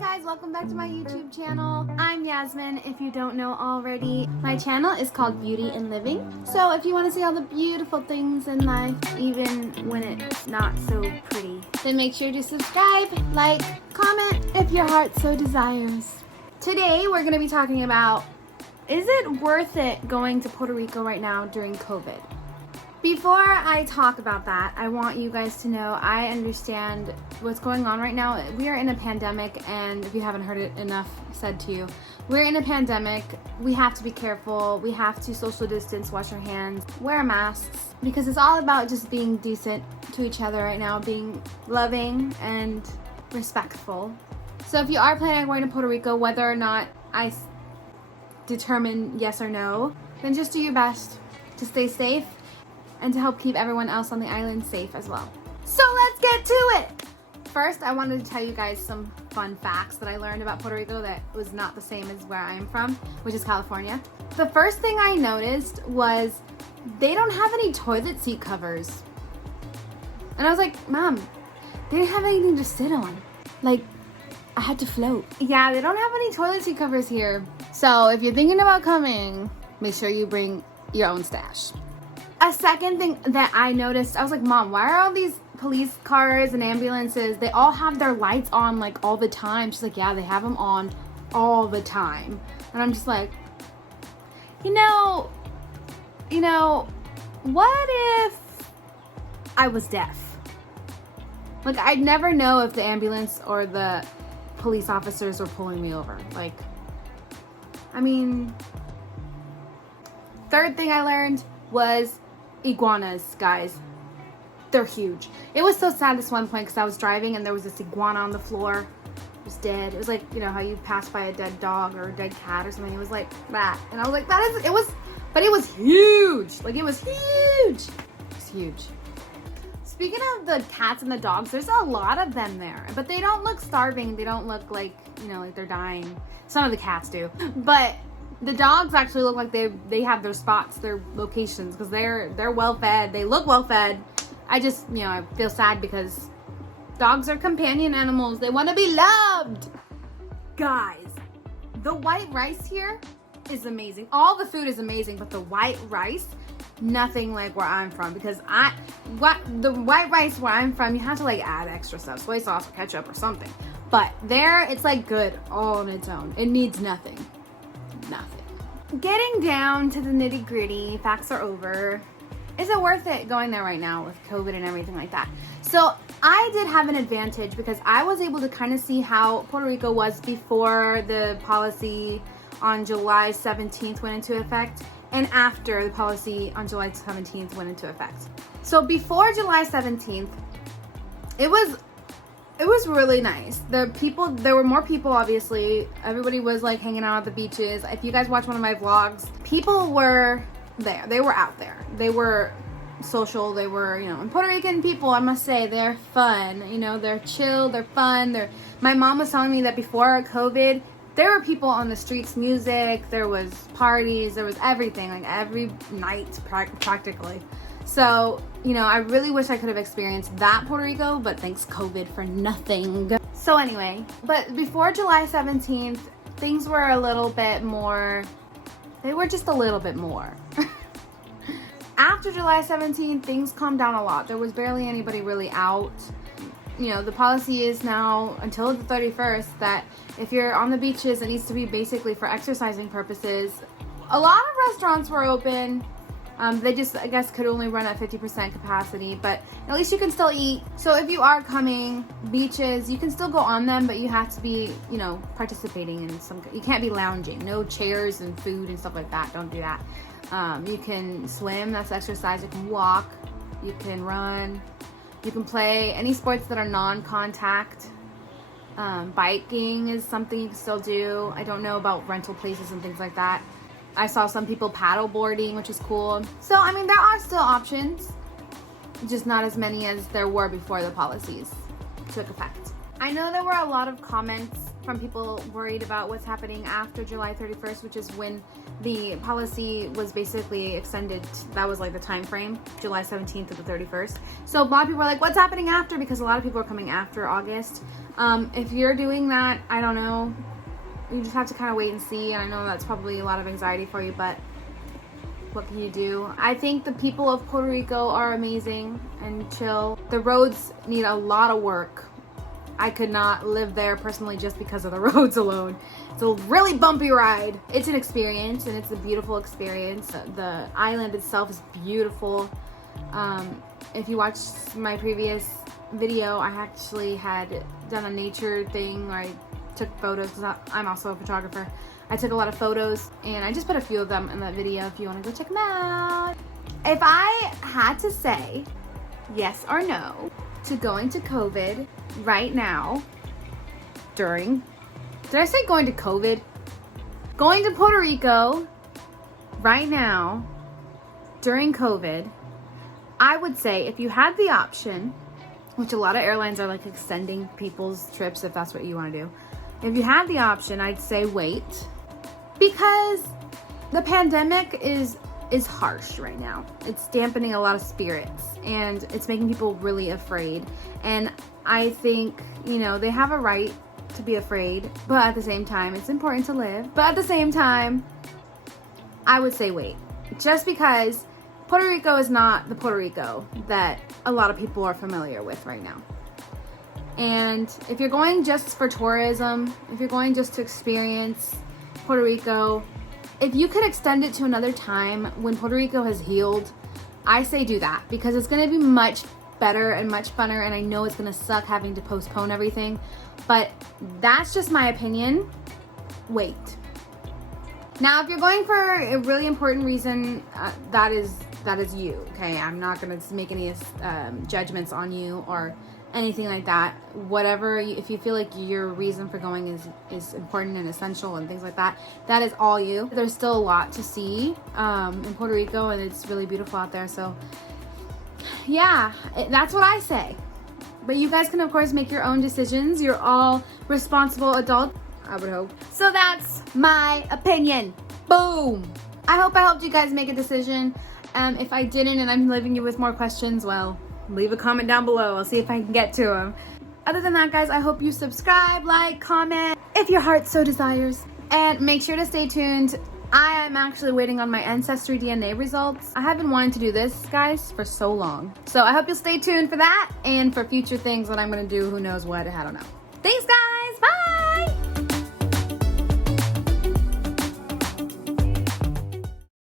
guys, welcome back to my YouTube channel. I'm Yasmin, if you don't know already. My channel is called Beauty and Living. So if you want to see all the beautiful things in life, even when it's not so pretty, then make sure to subscribe, like, comment if your heart so desires. Today we're going to be talking about, is it worth it going to Puerto Rico right now during COVID? Before I talk about that, I want you guys to know I understand what's going on right now. We are in a pandemic, and if you haven't heard it enough said to you, we're in a pandemic. We have to be careful. We have to social distance, wash our hands, wear masks, because it's all about just being decent to each other right now, being loving and respectful. So if you are planning on going to Puerto Rico, whether or not I determine yes or no, then just do your best to stay safe and to help keep everyone else on the island safe as well. So let's get to it! First, I wanted to tell you guys some fun facts that I learned about Puerto Rico that was not the same as where I am from, which is California. The first thing I noticed was they don't have any toilet seat covers. And I was like, Mom, they didn't have anything to sit on. Like, I had to float. Yeah, they don't have any toilet seat covers here. So if you're thinking about coming, make sure you bring your own stash. A second thing that I noticed, I was like, Mom, why are all these police cars and ambulances, they all have their lights on like all the time? She's like, yeah, they have them on all the time. And I'm just like, you know, what if I was deaf? Like, I'd never know if the ambulance or the police officers were pulling me over. Like, I mean, third thing I learned was iguanas, guys. They're huge. It was so sad this one point because I was driving and there was this iguana on the floor. It was dead. It was like, you know, how you pass by a dead dog or a dead cat or something. It was like that. And I was like, but it was huge. Like, it was huge. It was huge. Speaking of the cats and the dogs, there's a lot of them there. But they don't look starving. They don't look like, you know, like they're dying. Some of the cats do. But the dogs actually look like they have their spots, their locations, because they're well fed. They look well fed. I just, you know, I feel sad because dogs are companion animals. They want to be loved. Guys, the white rice here is amazing. All the food is amazing, but the white rice, nothing like where I'm from, because the white rice where I'm from, you have to like add extra stuff, soy sauce or ketchup or something. But there, it's like good all on its own. It needs nothing. Getting down to the nitty gritty, facts are over. Is it worth it going there right now with COVID and everything like that? So I did have an advantage because I was able to kind of see how Puerto Rico was before the policy on July 17th went into effect and after the policy on July 17th went into effect. So before July 17th, it was really nice. There were more people, obviously. Everybody was like hanging out at the beaches. If you guys watch one of my vlogs, people were there. They were out there. They were social. They were, you know, and Puerto Rican people, I must say, they're fun. You know, they're chill, they're fun. My mom was telling me that before COVID, there were people on the streets, music, there was parties, there was everything, like every night practically. So, you know, I really wish I could have experienced that Puerto Rico, but thanks COVID for nothing. So anyway, but before July 17th, things were a little bit more, they were just a little bit more. After July 17th, things calmed down a lot. There was barely anybody really out. You know, the policy is now until the 31st that if you're on the beaches, it needs to be basically for exercising purposes. A lot of restaurants were open. They just, I guess, could only run at 50% capacity, but at least you can still eat. So if you are coming, beaches, you can still go on them, but you have to be, you know, participating in some, you can't be lounging. No chairs and food and stuff like that. Don't do that. You can swim, that's exercise. You can walk, you can run, you can play any sports that are non-contact. Biking is something you can still do. I don't know about rental places and things like that. I saw some people paddle boarding, which is cool. So, I mean, there are still options, just not as many as there were before the policies took effect. I know there were a lot of comments from people worried about what's happening after July 31st, which is when the policy was basically extended. That was like the time frame, July 17th to the 31st. So a lot of people are like, what's happening after? Because a lot of people are coming after August. If you're doing that, I don't know. You just have to kind of wait and see. I know that's probably a lot of anxiety for you, but what can you do? I think the people of Puerto Rico are amazing and chill. The roads need a lot of work. I could not live there personally just because of the roads alone. It's a really bumpy ride. It's an experience, and it's a beautiful experience. The island itself is beautiful. If you watched my previous video, I actually had done a nature thing where I took photos. I'm also a photographer. I took a lot of photos, and I just put a few of them in that video if you want to go check them out. If I had to say yes or no to going to COVID right now did I say going to COVID? Going to Puerto Rico right now during COVID, I would say if you had the option, which a lot of airlines are like extending people's trips if that's what you want to do. If you had the option, I'd say wait, because the pandemic is harsh right now. It's dampening a lot of spirits, and it's making people really afraid. And I think, they have a right to be afraid, but at the same time, it's important to live. But at the same time, I would say wait, just because Puerto Rico is not the Puerto Rico that a lot of people are familiar with right now. And if you're going just for tourism, if you're going just to experience Puerto Rico, if you could extend it to another time when Puerto Rico has healed, I say do that, because it's going to be much better and much funner, and I know it's going to suck having to postpone everything, but that's just my opinion. Wait. Now, if you're going for a really important reason, that is you, okay? I'm not going to make any judgments on you or anything like that. Whatever, if you feel like your reason for going is important and essential and things like that, that is all you. There's still a lot to see in Puerto Rico, and it's really beautiful out there. So yeah, that's what I say. But you guys can of course make your own decisions. You're all responsible adults, I would hope. So that's my opinion. Boom. I hope I helped you guys make a decision. If I didn't and I'm leaving you with more questions, well, leave a comment down below. I'll see if I can get to them. Other than that, guys, I hope you subscribe, like, comment, if your heart so desires. And make sure to stay tuned. I am actually waiting on my ancestry DNA results. I have been wanting to do this, guys, for so long. So I hope you'll stay tuned for that and for future things that I'm going to do. Who knows what? I don't know. Thanks, guys.